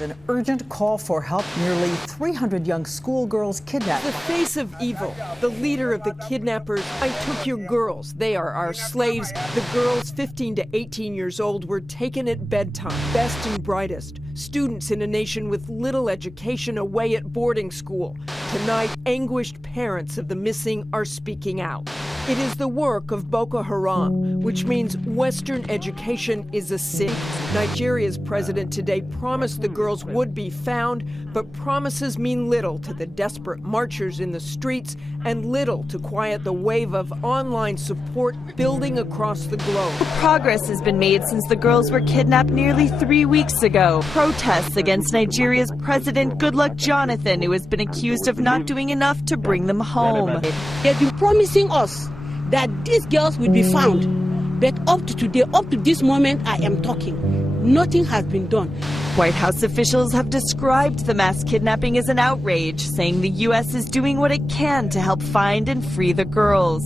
There's an urgent call for help. Nearly 300 young schoolgirls kidnapped. The face of evil, the leader of the kidnappers. I took your girls. They are our slaves. The girls 15 to 18 years old were taken at bedtime. Best and brightest. Students in a nation with little education away at boarding school. Tonight, anguished parents of the missing are speaking out. It is the work of Boko Haram, which means Western education is a sin. Nigeria's president today promised the girls would be found, but promises mean little to the desperate marchers in the streets and little to quiet the wave of online support building across the globe. Progress has been made since the girls were kidnapped nearly 3 weeks ago. Protests against Nigeria's president Goodluck Jonathan, who has been accused of not doing enough to bring them home. They've been promising us that these girls will be found, but up to today, up to this moment I am talking, nothing has been done. White House officials have described the mass kidnapping as an outrage, saying the U.S. is doing what it can to help find and free the girls.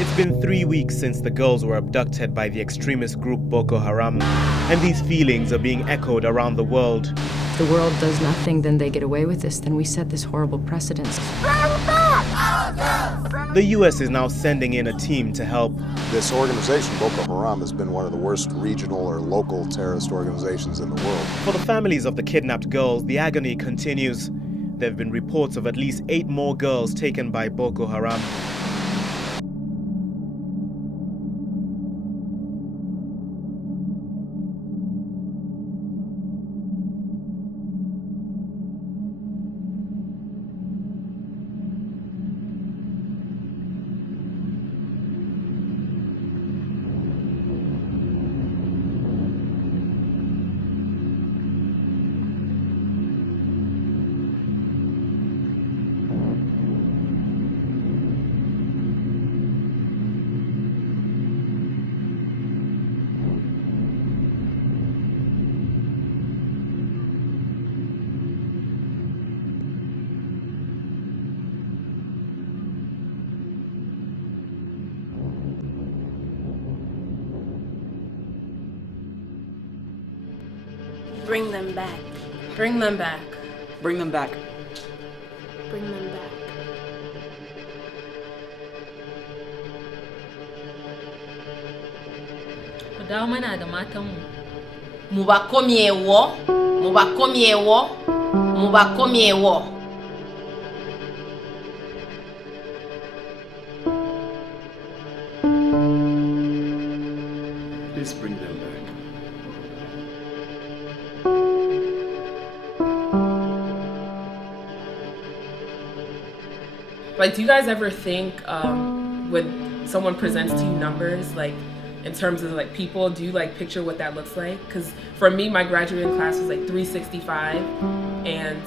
It's been 3 weeks since the girls were abducted by the extremist group Boko Haram, and these feelings are being echoed around the world. If the world does nothing, then they get away with this, then we set this horrible precedent. The U.S. is now sending in a team to help. This organization, Boko Haram, has been one of the worst regional or local terrorist organizations in the world. For the families of the kidnapped girls, the agony continues. There have been reports of at least 8 more girls taken by Boko Haram. Bring them back. Bring them back. Bring them back. Bring them back. Ku dawo mana da matanmu. Mu ba komiyewo, mu ba komiyewo, mu ba komiyewo. Please bring them back. Like, do you guys ever think when someone presents to you numbers, like in terms of like people, do you like picture what that looks like? Because for me, my graduating class was like 365 and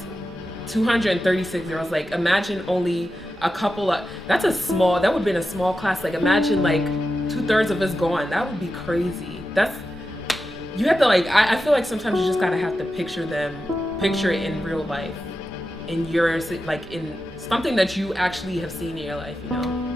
236 girls. Like, imagine only a couple of, that would have been a small class. Like, imagine like 2/3 of us gone. That would be crazy. You have to like, I feel like sometimes you just gotta have to picture it in real life. In yours, like in something that you actually have seen in your life, you know?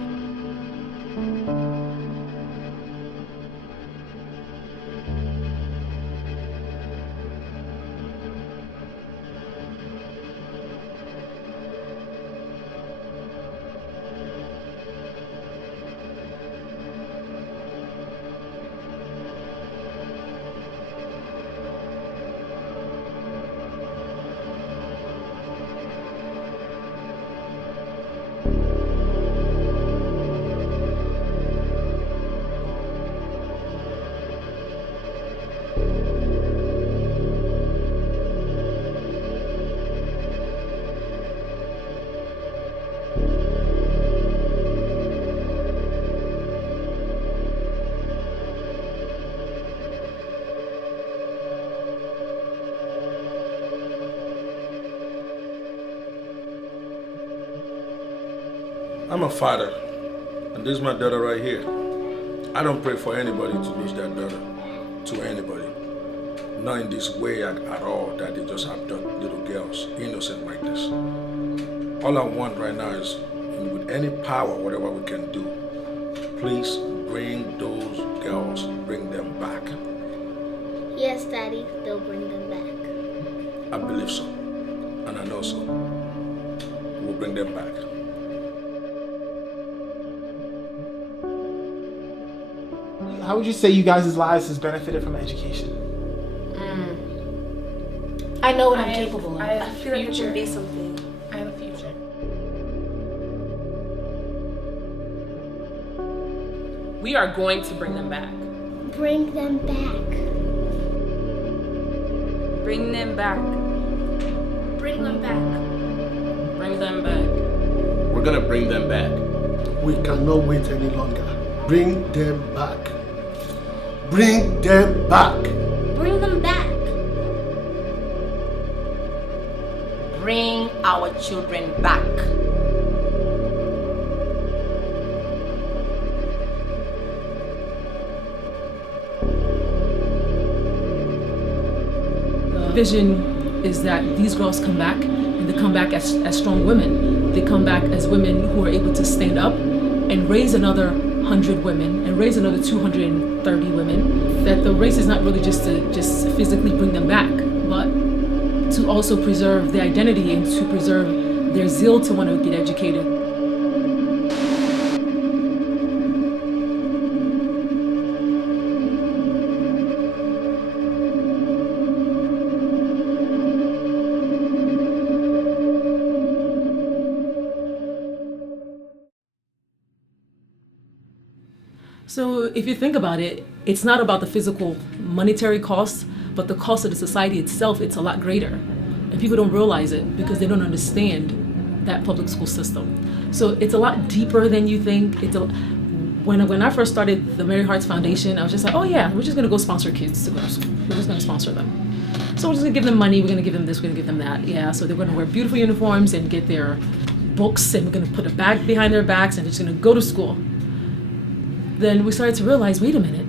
I'm a father, and this is my daughter right here. I don't pray for anybody to lose their daughter to anybody. Not in this way at all, that they just abduct little girls, innocent like this. All I want right now is, with any power, whatever we can do, please bring those girls, bring them back. Yes, Daddy, they'll bring them back. I believe so, and I know so. We'll bring them back. How would you say you guys' lives has benefited from education? I know what I'm capable of. I feel like it should be something. I have a future. We are going to bring them back. Bring them back. Bring them back. Bring them back. Bring them back. We're gonna bring them back. We cannot wait any longer. Bring them back. Bring them back. Bring them back. Bring our children back. Vision is that these girls come back, and they come back as strong women. They come back as women who are able to stand up and raise another 100 women and raise another 230 women. That the race is not really just to physically bring them back, but to also preserve their identity and to preserve their zeal to want to get educated. So if you think about it, it's not about the physical monetary cost, but the cost of the society itself, it's a lot greater. And people don't realize it because they don't understand that public school system. So it's a lot deeper than you think. When I first started the Mary Hart's Foundation, I was just like, oh yeah, we're just gonna go sponsor kids to go to school. We're just gonna sponsor them. So we're just gonna give them money, we're gonna give them this, we're gonna give them that. Yeah, so they're gonna wear beautiful uniforms and get their books, and we're gonna put a bag behind their backs, and they're just gonna go to school. Then we started to realize, wait a minute,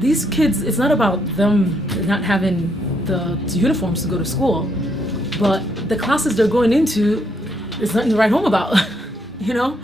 these kids, it's not about them not having the uniforms to go to school, but the classes they're going into, there's nothing to write home about, you know?